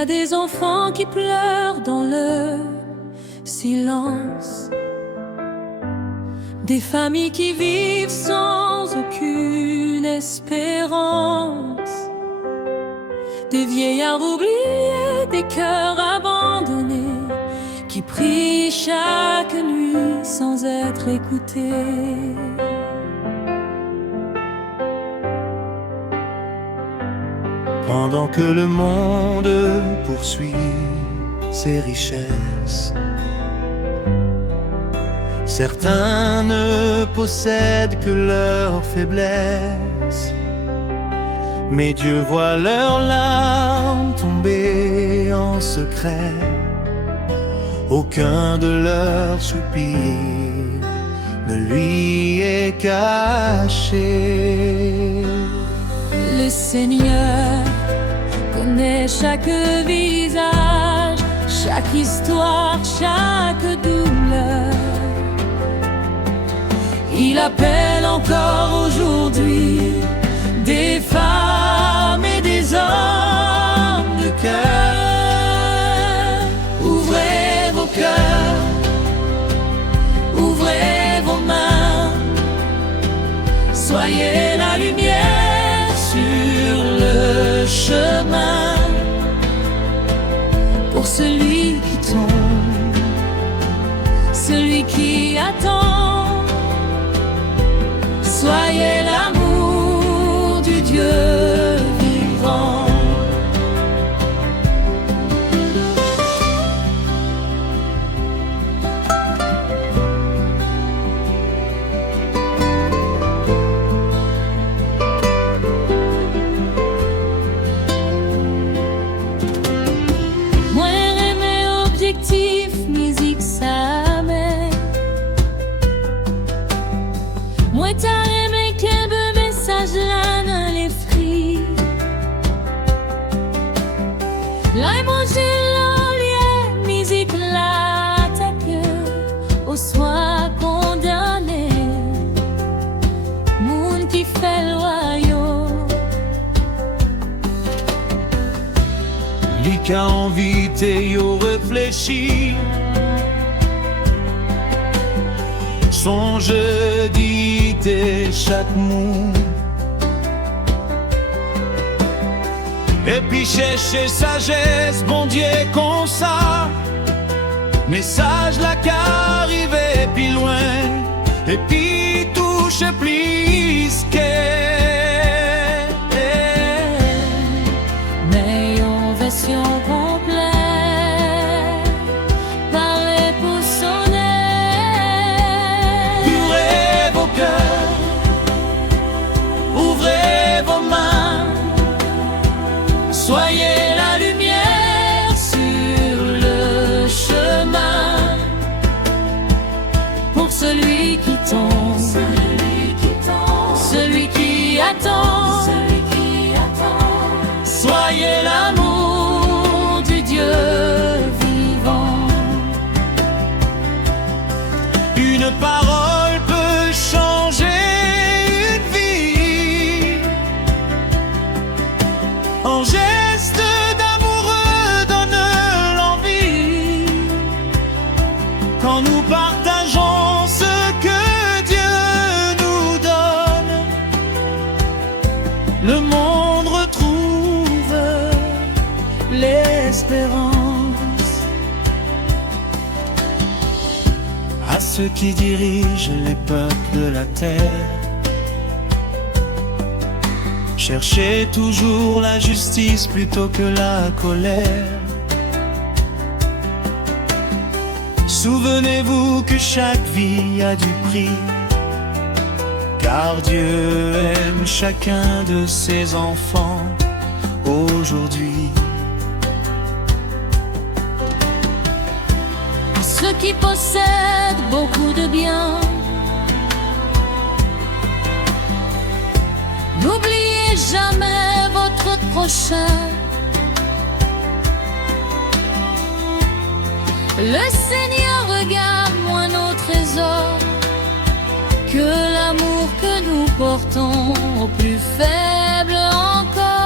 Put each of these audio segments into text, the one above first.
a des enfants qui pleurent dans le silence, des familles qui vivent sans aucune espérance, des vieillards oubliés, des cœurs abandonnés qui prient chaque nuit sans être écoutés. Pendant que le monde poursuit ses richesses, certains ne possèdent que leur faiblesse, mais Dieu voit leurs larmes tomber en secret. Aucun de leurs soupirs ne lui est caché. Le Seigneur connaît chaque visage, chaque histoire, chaque douleur. Il appelle encore aujourd'hui des femmes et des hommes de cœur. Ouvrez vos cœurs, ouvrez vos mains, soyez la lumière sur le chemin. Pour celui qui tombe, celui qui attend, soyez l'amour du Dieu vivant. Musique ça m'aide. Moi t'as aimé qu'un beau message là dans les fruits. Là manger l'olier, musique là ta gueule au soir condamné. Moun qui fait loyau. Li ka invité yo réfléchi, songe d'idée chaque mot, et puis chercher sagesse, bon Dieu comme ça. Message là qu'arrive puis loin, et puis touche plus que. Mais en version complète, parlez pour sonner. Ouvrez vos cœurs, ouvrez vos mains, Soyez la lumière sur le chemin. Pour celui qui tombe, celui qui attend, soyez l'amour du Dieu vivant. une parole peut changer une vie. Un geste d'amoureux donne l'envie. Quand nous partageons ce que Dieu nous donne, le monde retrouve l'espérance. À ceux qui dirigent les peuples de la terre, cherchez toujours la justice plutôt que la colère. Souvenez-vous que chaque vie a du prix, car Dieu aime chacun de ses enfants aujourd'hui. Ceux qui possèdent beaucoup de biens, n'oubliez jamais votre prochain. Le Seigneur regarde moins nos trésors que l'amour que nous portons aux plus faibles encore.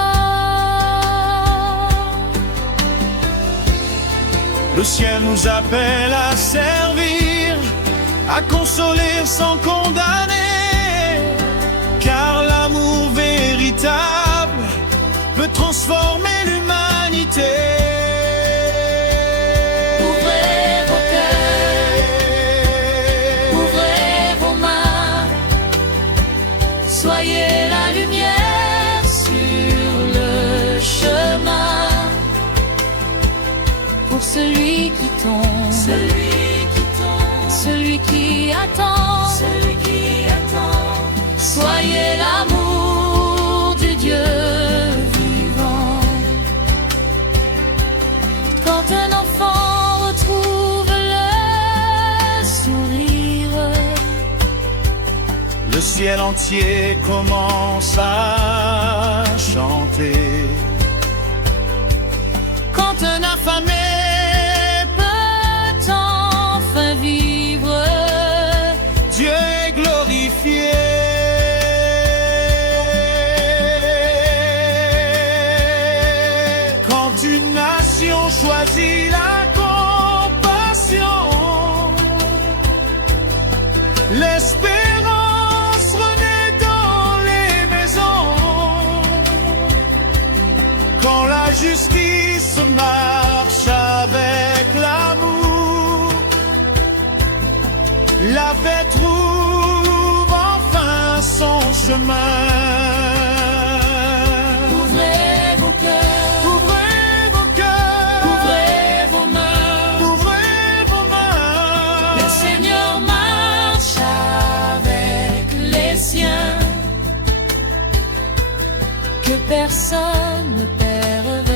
Le ciel nous appelle à servir, à consoler sans condamner, car l'amour véritable peut transformer l'humanité. Ouvrez vos cœurs, ouvrez vos mains, soyez la lumière sur le chemin. Pour celui qui tombe, celui qui attend, soyez l'amour du Dieu vivant. Quand un enfant retrouve le sourire, le ciel entier commence à chanter. quand un affamé peut enfin vivre, Dieu est glorifié. Quand une nation choisit la compassion, l'espérance renaît dans les maisons. Quand la justice marche avec l'amour, la paix trouve enfin son chemin. ouvrez vos cœurs, Ouvrez vos cœurs, ouvrez vos mains. ouvrez vos mains. Le Seigneur marche avec les siens. Que personne ne perde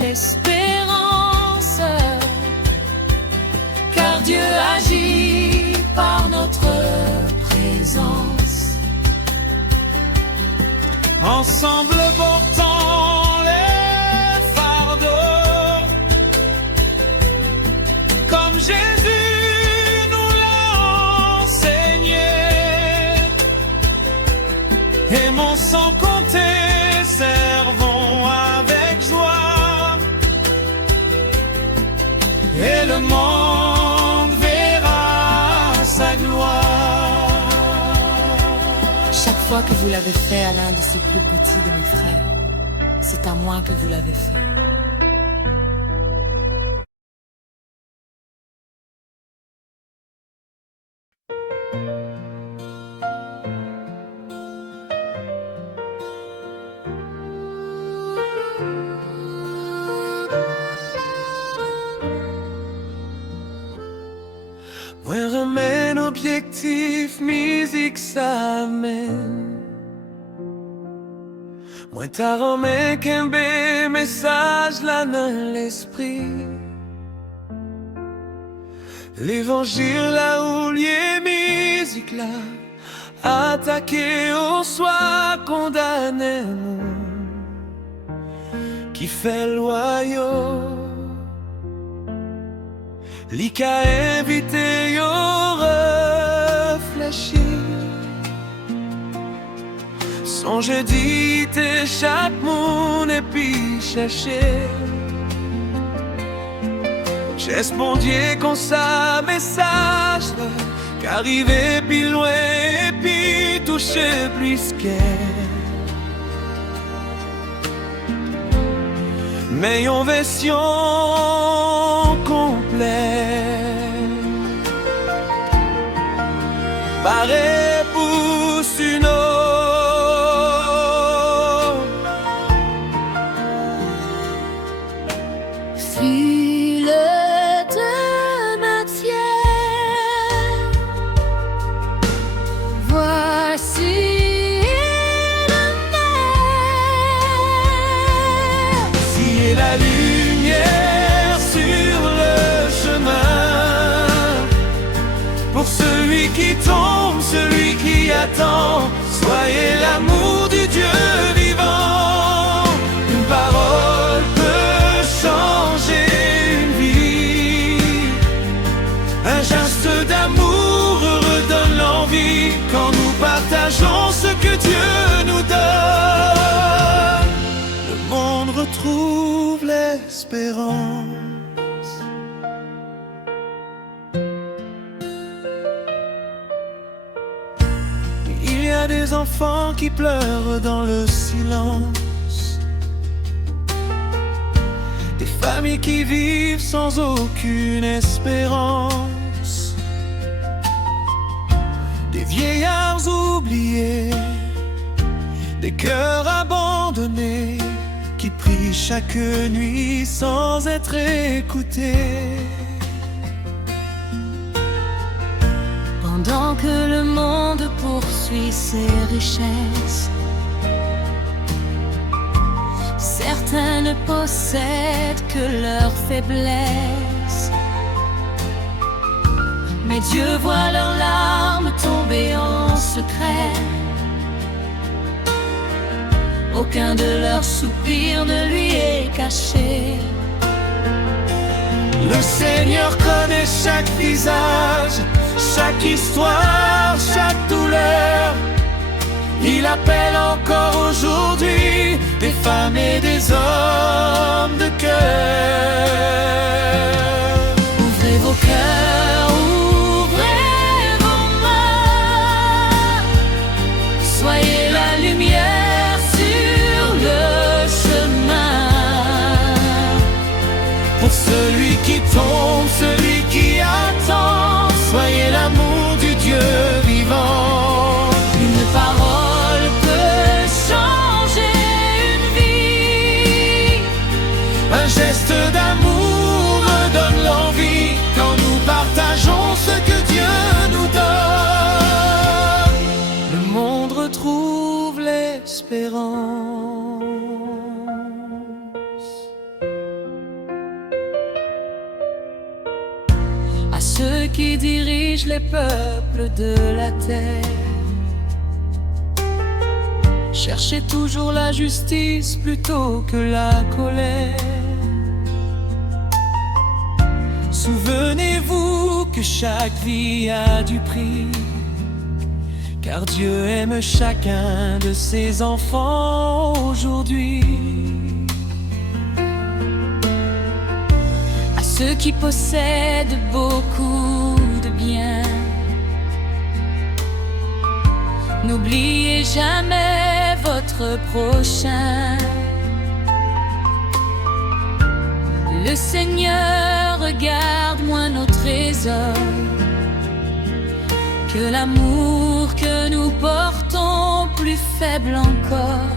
l'espérance, car Dieu agit par notre présence. Ensemble portant les fardeaux, comme Jésus nous l'a enseigné. Aimons sans compter, servons avec joie, et le monde verra sa gloire. Chaque fois que vous l'avez fait à l'un de ces plus petits de mes frères, c'est à moi que vous l'avez fait. Moi remène objectif, musique ça mène. Moi t'as remis qu'un bé message là dans l'esprit. L'évangile là où lié musique là, attaqué au soi condamné, qui fait loyaux. Li ka invité yo réfléchir. Son jeudi t'es chaque monde et puis chercher. J'espère mon Dieu qu'on sa message qu'arriver plus loin et puis toucher plus qu'elle. Mais en version complète, paré pour une autre. File de matière, voici la mer. Si la lumière sur le chemin, pour celui qui tombe, celui qui attend, soyez l'amour du Dieu vivant. Une parole peut changer une vie, un geste d'amour redonne l'envie quand nous partageons ce que Dieu nous donne. Le monde retrouve l'espérance des enfants qui pleurent dans le silence, des familles qui vivent sans aucune espérance, des vieillards oubliés, des cœurs abandonnés qui prient chaque nuit sans être écoutés. Pendant que le monde poursuit ses richesses, certains ne possèdent que leur faiblesse. Mais Dieu voit leurs larmes tomber en secret. Aucun de leurs soupirs ne lui est caché. Le Seigneur connaît chaque visage, chaque histoire, chaque douleur. Il appelle encore aujourd'hui des femmes et des hommes de cœur. Ouvrez vos cœurs, ouvrez vos mains. Soyez la lumière sur le chemin. Pour celui qui tombe, celui qui attend, soyez l'amour du Dieu vivant. Une parole peut changer une vie. Un geste d'amour donne l'envie quand nous partageons ce que Dieu nous donne. Le monde retrouve l'espérance. À ceux qui dirigent les peuples de la terre, cherchez toujours la justice plutôt que la colère. Souvenez-vous que chaque vie a du prix, car Dieu aime chacun de ses enfants aujourd'hui. À ceux qui possèdent beaucoup de biens, n'oubliez jamais votre prochain. Le Seigneur regarde moins nos trésors que l'amour que nous portons, plus faible encore.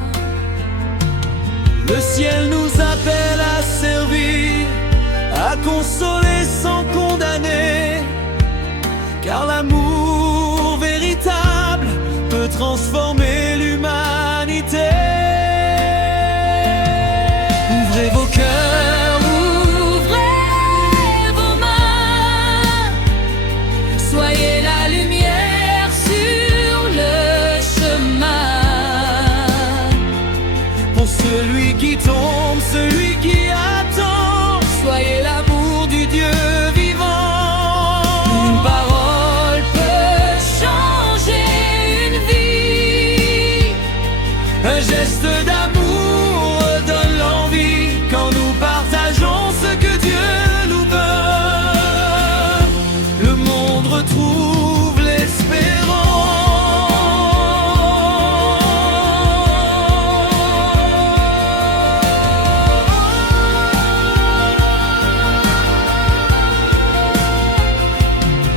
Le ciel nous appelle à servir, à consoler sans condamner, car l'amour véritable peut transformer l'humanité. Ouvrez vos cœurs, Ouvrez vos mains. Soyez la lumière sur le chemin. pour celui qui tombe, celui qui attend, soyez l'amour du Dieu vivant. Une parole peut changer une vie. Un geste d'amour donne l'envie quand nous partageons ce que Dieu nous donne. Le monde retrouve l'espérance.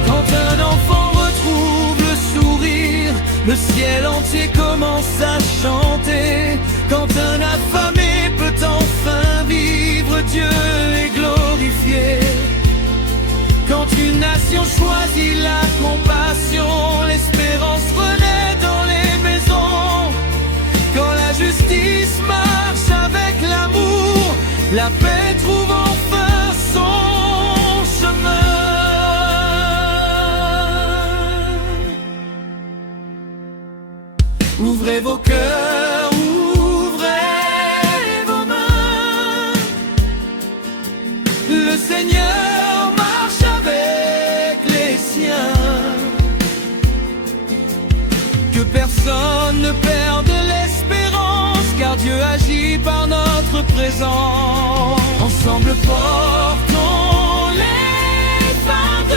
Quand un enfant retrouve le sourire, le ciel entier commence à chanter. Quand un affamé peut enfin vivre, Dieu est glorifié. Quand une nation choisit la compassion, l'espérance renaît dans les maisons. Quand la justice marche avec l'amour, la paix trouve enfin son chemin. Ouvrez vos cœurs, ouvrez vos mains. Le Seigneur marche avec les siens. Que personne ne perde l'espérance, car Dieu agit par notre présence. Ensemble portons les fardeaux,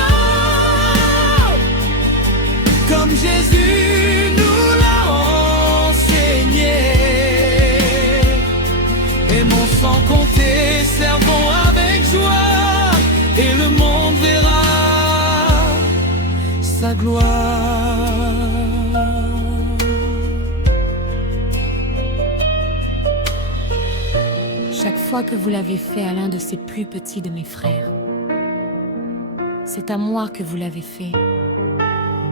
comme Jésus nous l'a gloire. Chaque fois que vous l'avez fait à l'un de ces plus petits de mes frères, c'est à moi que vous l'avez fait.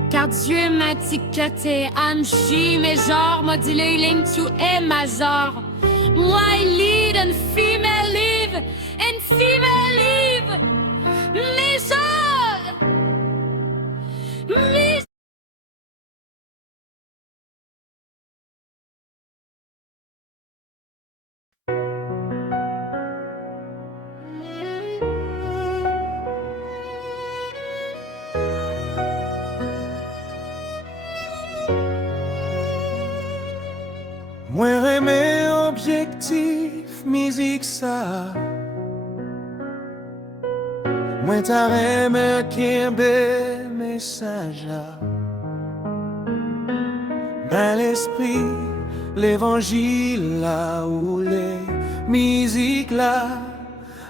Car Dieu m'a étiqueté Angie Major, modulé ligne to E major. Moi, il lead and female live, and female live. Major, major. Moi remè objectif musique ça. Moi ta remè kembe message là. Dans l'esprit, l'évangile là où les musiques là.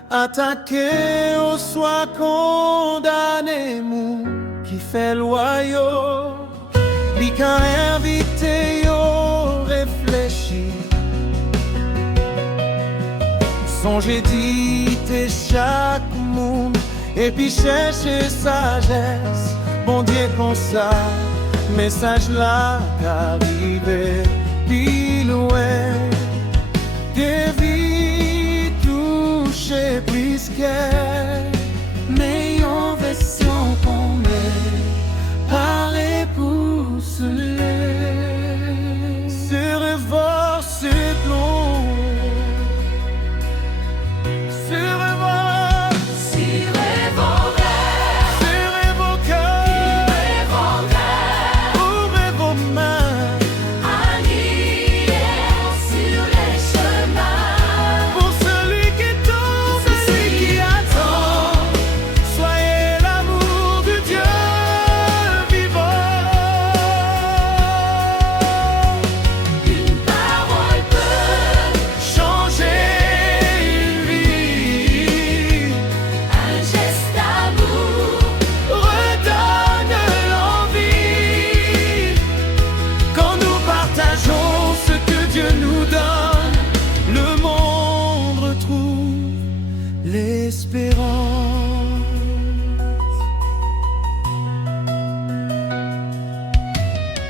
Attaqué au soit condamné mou qui fait loyau. Li kan invité yo réfléchi. Songez dit et chaque monde et puis chercher sagesse. Bon Dieu comme ça, message là qu'arrivé plus loin. Des vies touchées plus qu'elle, mais en version qu'on est parler pour se lever, se revoir, se plomb, se revoir, Si révolver, se révoquer, ouvrez vos mains alliés sur les chemins. pour celui qui tombe, celui qui attend. Soyez l'amour de Dieu vivant. Une parole peut Changer une vie, un geste d'amour. redonne l'envie. Quand nous partageons ce que Dieu nous donne, le monde retrouve l'espérance.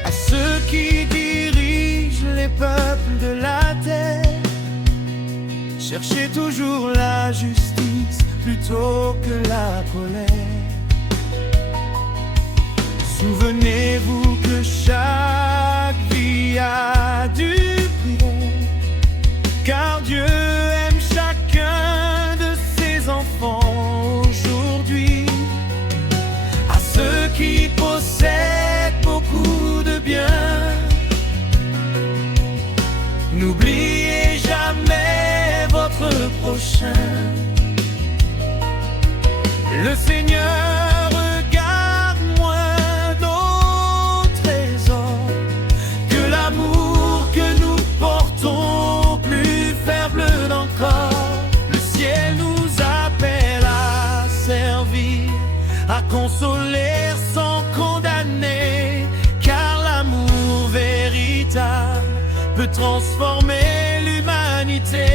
À ceux qui dirigent les peuples de la terre, cherchez toujours la justice plutôt que la colère. Souvenez-vous que chaque vie a du prix, car Dieu aime chacun de ses enfants aujourd'hui. À ceux qui possèdent beaucoup de biens, n'oubliez jamais votre prochain. Le Seigneur regarde moins nos trésors que l'amour que nous portons, plus faible d'encore. Le ciel nous appelle à servir, à consoler sans condamner, car l'amour véritable peut transformer l'humanité.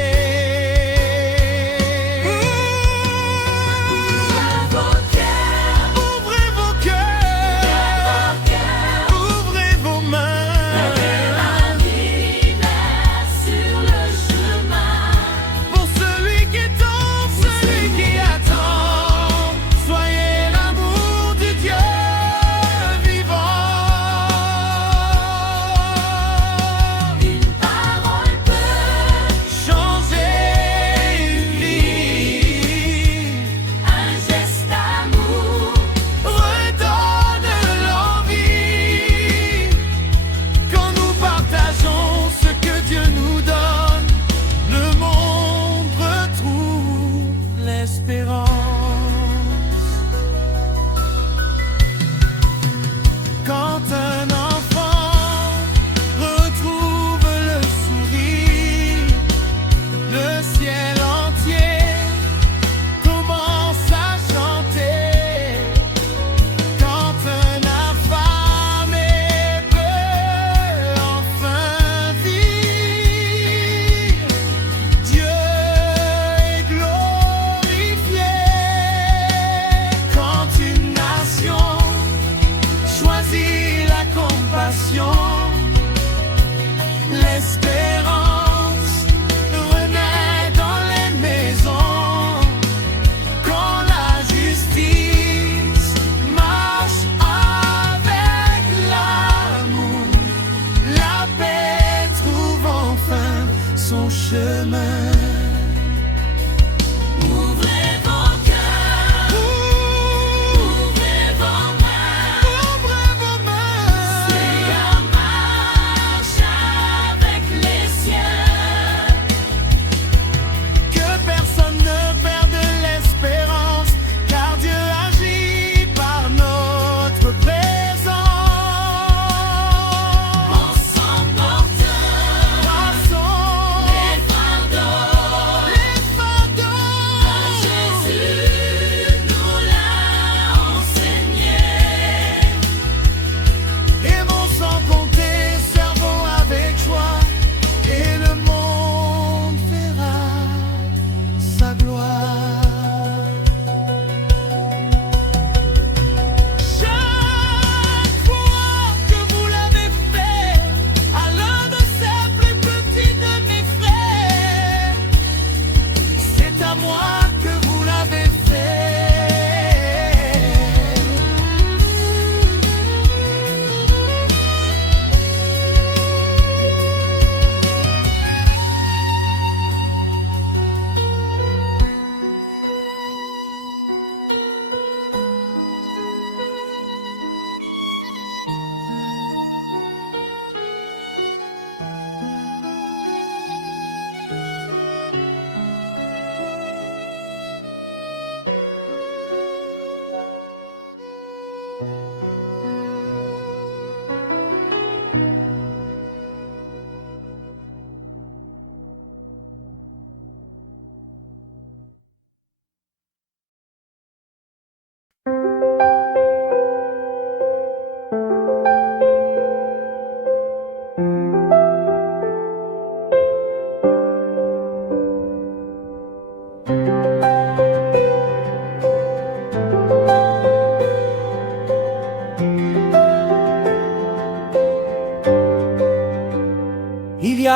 Ouvrez vos cœurs, ouvrez vos mains Sur le chemin, pour celui qui tombe, celui qui attend. Soyez l'amour du Dieu vivant. une parole peut Changer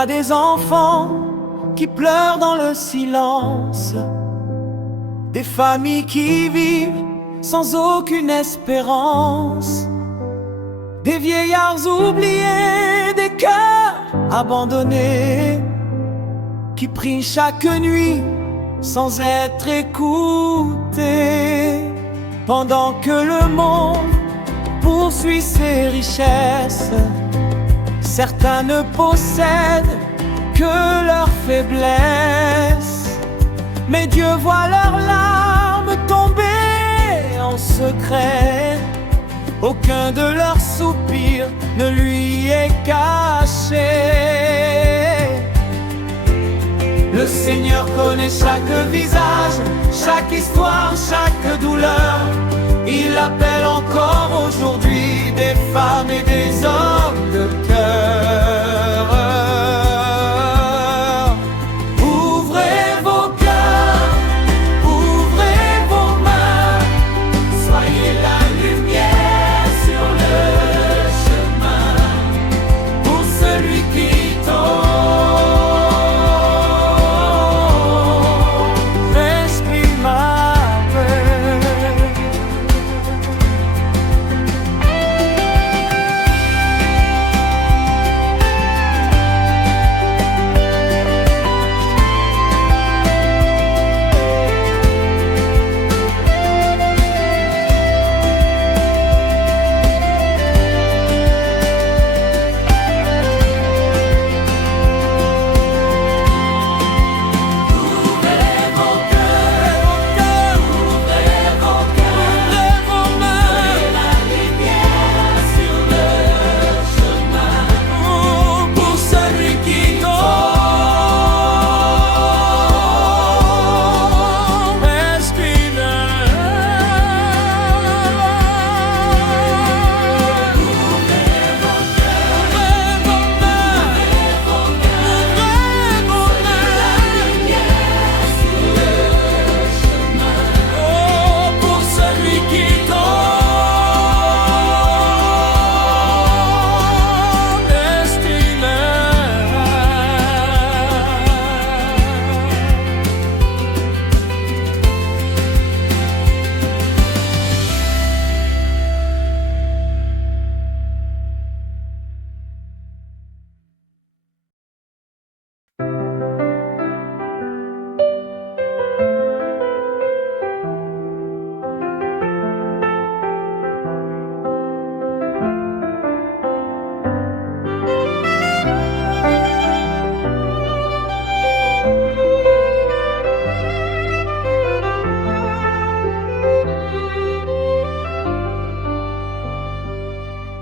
a des enfants qui pleurent dans le silence, des familles qui vivent sans aucune espérance, des vieillards oubliés, des cœurs abandonnés, qui prient chaque nuit sans être écoutés. Pendant que le monde poursuit ses richesses, certains ne possèdent que leur faiblesse. Mais Dieu voit leurs larmes tomber en secret. Aucun de leurs soupirs ne lui est caché. Le Seigneur connaît chaque visage, chaque histoire, chaque douleur. Il appelle encore aujourd'hui des femmes et des hommes de cœur. Ouvrez vos cœurs, ouvrez vos mains, soyez la lumière sur le chemin pour celui qui tombe.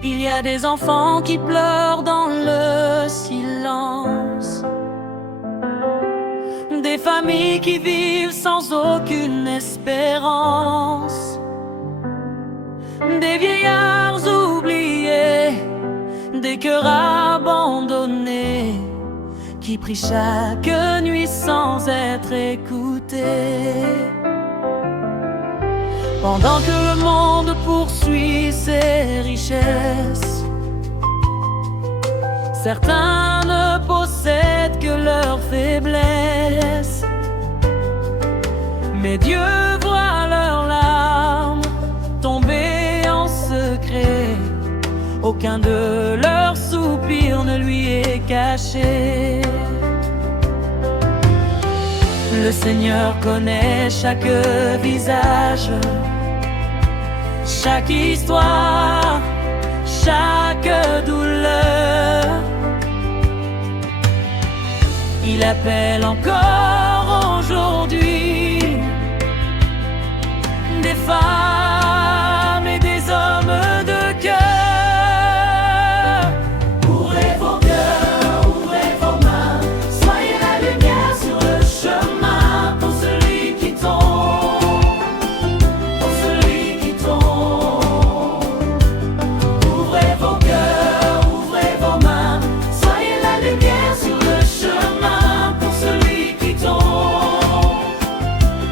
Il y a des enfants qui pleurent dans le silence, des familles qui vivent sans aucune espérance, des vieillards oubliés, des cœurs abandonnés, qui prient chaque nuit sans être écoutés. Pendant que le monde poursuit ses richesses, certains ne possèdent que leur faiblesse. Mais Dieu voit leurs larmes tomber en secret. Aucun de leurs soupirs ne lui est caché. Le Seigneur connaît chaque visage, chaque histoire, chaque douleur. Il appelle encore aujourd'hui des femmes et des hommes de cœur. Ouvrez vos cœurs, ouvrez vos mains, soyez la lumière sur le chemin pour celui qui tombe, pour celui qui tombe. Ouvrez vos cœurs, ouvrez vos mains, soyez la lumière sur le chemin pour celui qui tombe,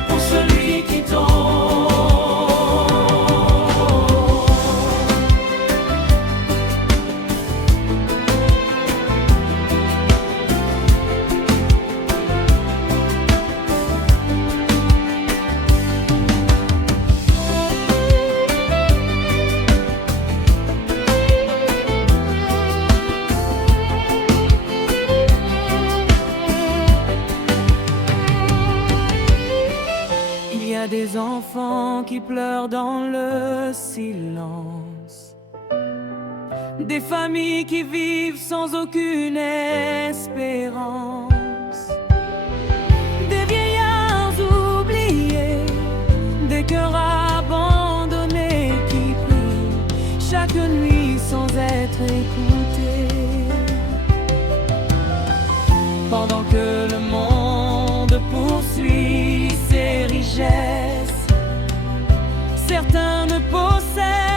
pour celui qui tombe. enfants qui pleurent dans le silence, des familles qui vivent sans aucune espérance, des vieillards oubliés, des cœurs abandonnés qui prient chaque nuit sans être écoutés. Pendant que le monde poursuit ses richesses, certains ne possèdent